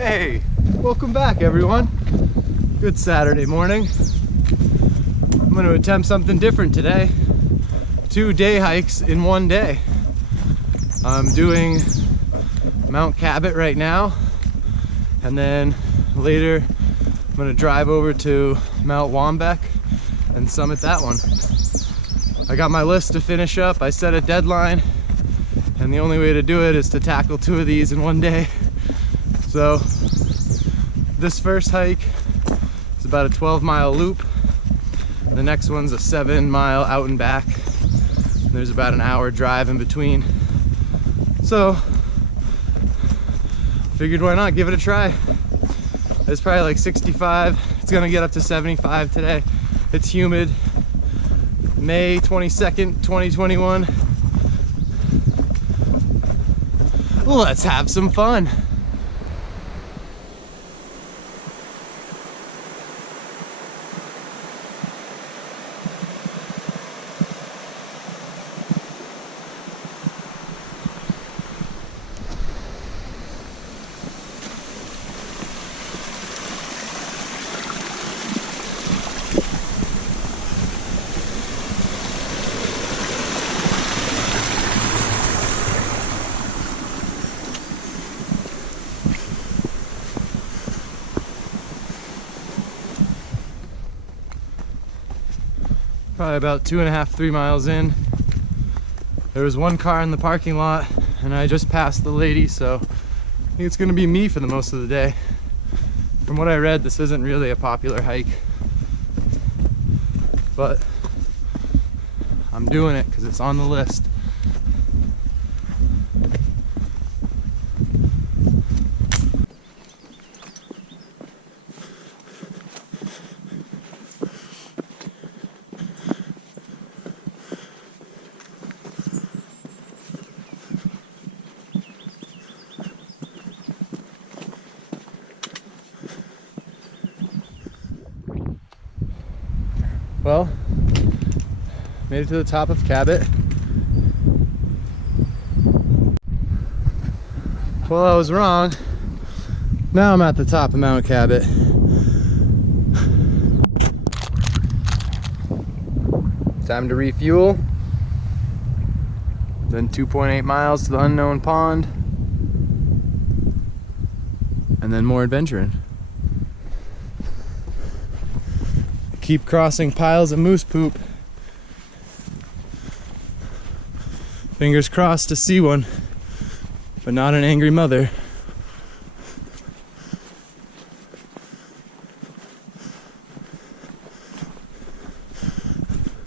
Hey, welcome back everyone. Good Saturday morning. I'm going to attempt something different today. 2 day hikes in 1 day. I'm doing Mount Cabot right now, and then later I'm going to drive over to Mt Waumbek and summit that one. I got my list to finish up. I set a deadline, and the only way to do it is to tackle 2 of these in 1 day. So this first hike is about a 12-mile loop. The next one's a 7-mile out and back. And there's about an hour drive in between. So figured why not give it a try. It's probably like 65. It's gonna get up to 75 today. It's humid. May 22nd, 2021. Let's have some fun. Probably about 2.5, 3 miles in. There was 1 car in the parking lot, and I just passed the lady, so I think it's gonna be me for the most of the day. From what I read, this isn't really a popular hike, but I'm doing it because it's on the list. Well, made it to the top of Cabot. Well, I was wrong. Now I'm at the top of Mount Cabot. Time to refuel. Then 2.8 miles to the unknown pond. And then more adventuring. Keep crossing piles of moose poop. Fingers crossed to see one, but not an angry mother.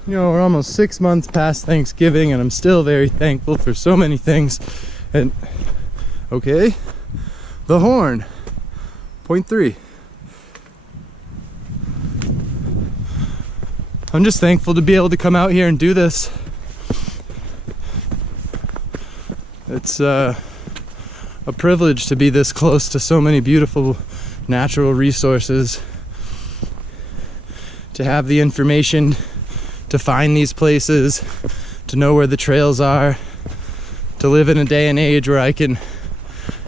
You know, we're almost 6 months past Thanksgiving, and I'm still very thankful for so many things. And okay, the horn, 0.3. I'm just thankful to be able to come out here and do this. It's a privilege to be this close to so many beautiful natural resources, to have the information to find these places, to know where the trails are, to live in a day and age where I can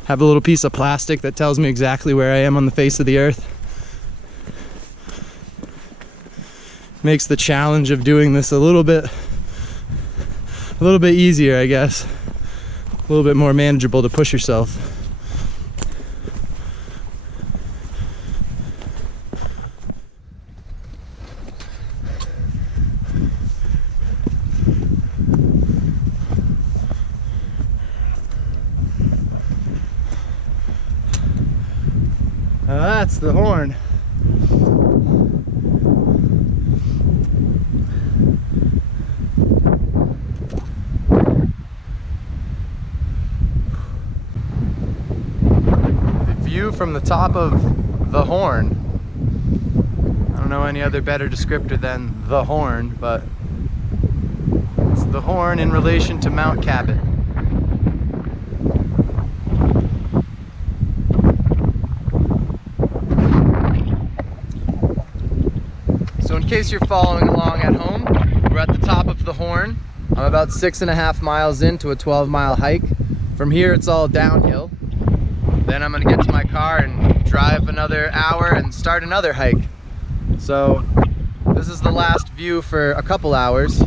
have a little piece of plastic that tells me exactly where I am on the face of the earth. Makes the challenge of doing this a little bit easier, I guess. A little bit more manageable to push yourself. Now that's the horn. From the top of the horn. I don't know any other better descriptor than the horn, but it's the horn in relation to Mount Cabot. So in case you're following along at home, we're at the top of the horn. I'm about 6.5 miles into a 12-mile hike. From here it's all downhill. Then I'm gonna get to my car and drive another hour and start another hike. So this is the last view for a couple hours.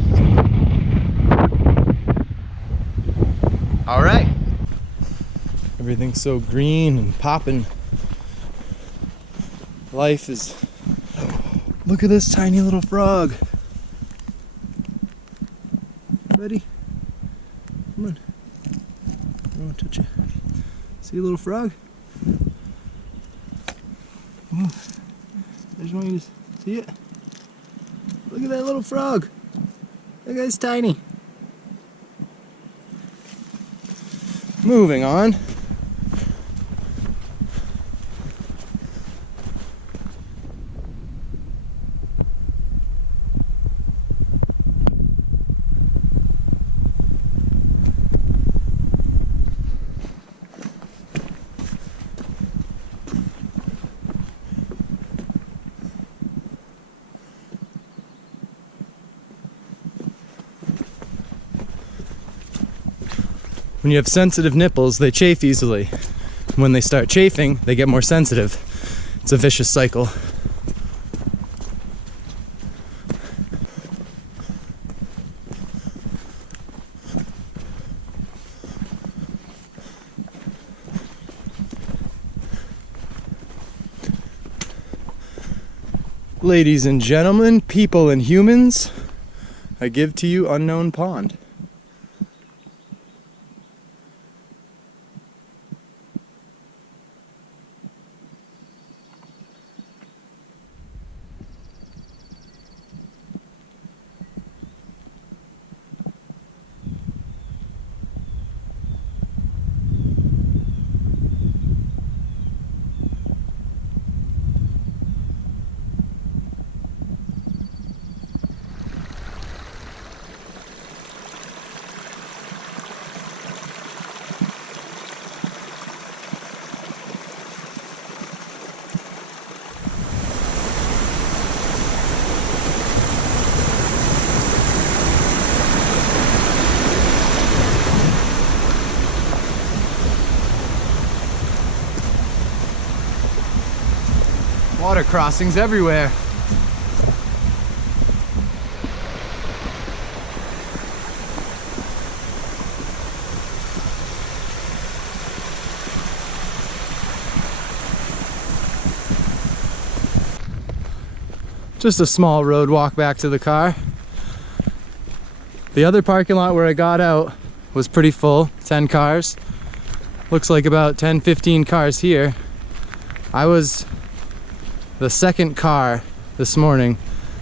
All right. Everything's so green and popping. Life is... Look at this tiny little frog. Buddy, come on. I don't want to touch you. See a little frog? Oh, I just want you to see it. Look at that little frog. That guy's tiny. Moving on. When you have sensitive nipples, they chafe easily. When they start chafing, they get more sensitive. It's a vicious cycle. Ladies and gentlemen, people and humans, I give to you Unknown Pond. Water crossings everywhere. Just a small road walk back to the car. The other parking lot where I got out was pretty full, 10 cars. Looks like about 10-15 cars here. I was the second car this morning.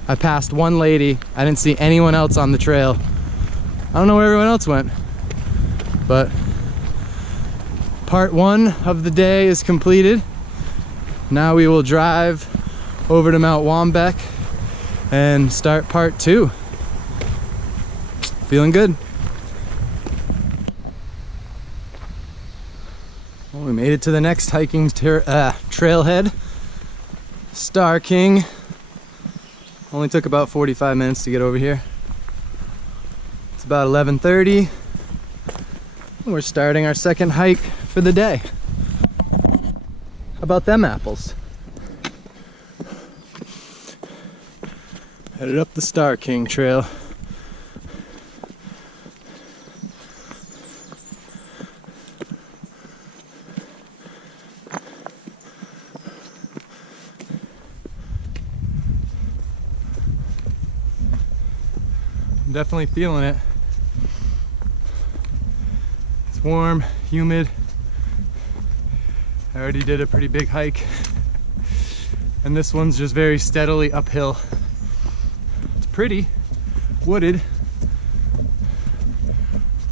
I passed one lady. I didn't see anyone else on the trail. I don't know where everyone else went, but part one of the day is completed. Now we will drive over to Mt Waumbek and start part two. Feeling good. Well, we made it to the next hiking trailhead. Starr King. Only took about 45 minutes to get over here. It's about 11:30. And we're starting our second hike for the day. How about them apples? Headed up the Starr King trail. Definitely feeling it. It's warm, humid. I already did a pretty big hike, and this one's just very steadily uphill. It's pretty, wooded,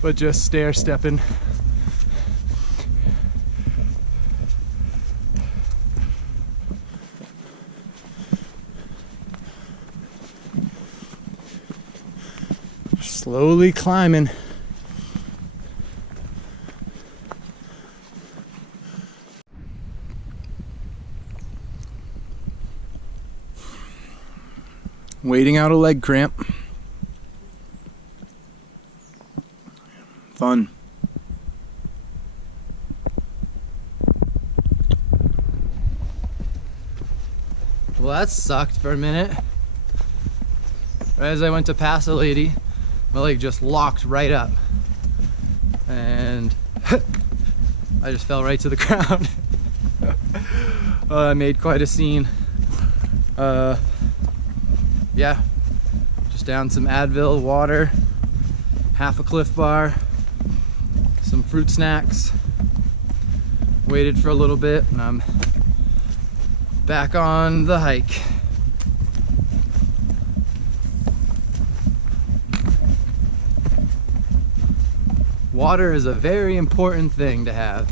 but just stair stepping. Slowly climbing. Waiting out a leg cramp. Fun. Well, that sucked for a minute. Right as I went to pass a lady, my leg just locked right up. And I just fell right to the ground. I made quite a scene. Yeah, just down some Advil, water, half a Cliff Bar, some fruit snacks. Waited for a little bit and I'm back on the hike. Water is a very important thing to have.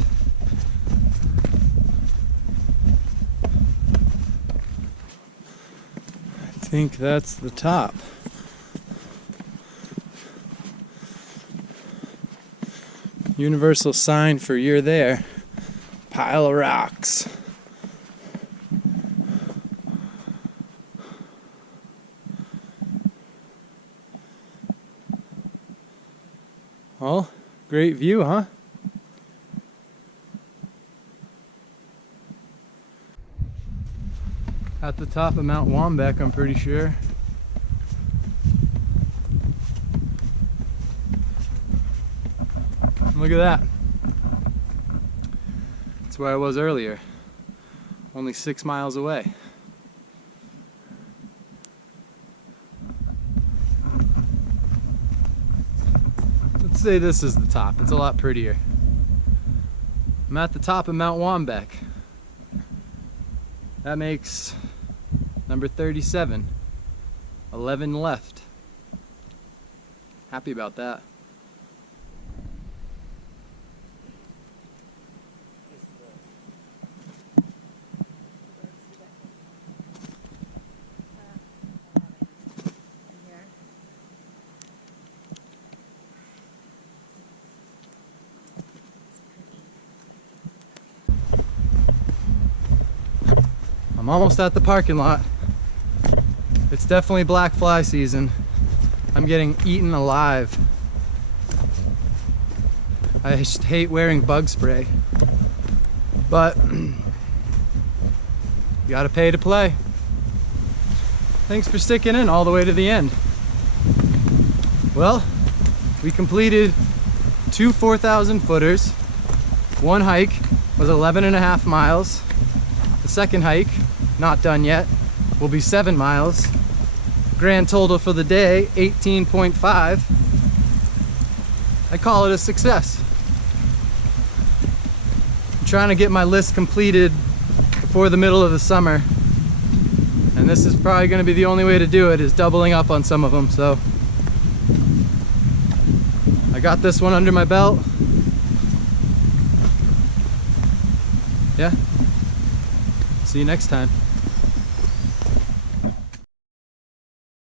I think that's the top. Universal sign for you're there. Pile of rocks. Well, great view, huh? At the top of Mt Waumbek, I'm pretty sure. Look at that. That's where I was earlier. Only 6 miles away. Let's say this is the top. It's a lot prettier. I'm at the top of Mt Waumbek. That makes number 37. 11 left. Happy about that. I'm almost at the parking lot. It's definitely black fly season. I'm getting eaten alive. I just hate wearing bug spray, but you gotta pay to play. Thanks for sticking in all the way to the end. Well, we completed 2 4,000 footers. One hike was 11.5 miles. The second hike, not done yet, will be 7 miles. Grand total for the day, 18.5. I call it a success. I'm trying to get my list completed before the middle of the summer. And this is probably going to be the only way to do it, is doubling up on some of them. So I got this one under my belt. Yeah. See you next time.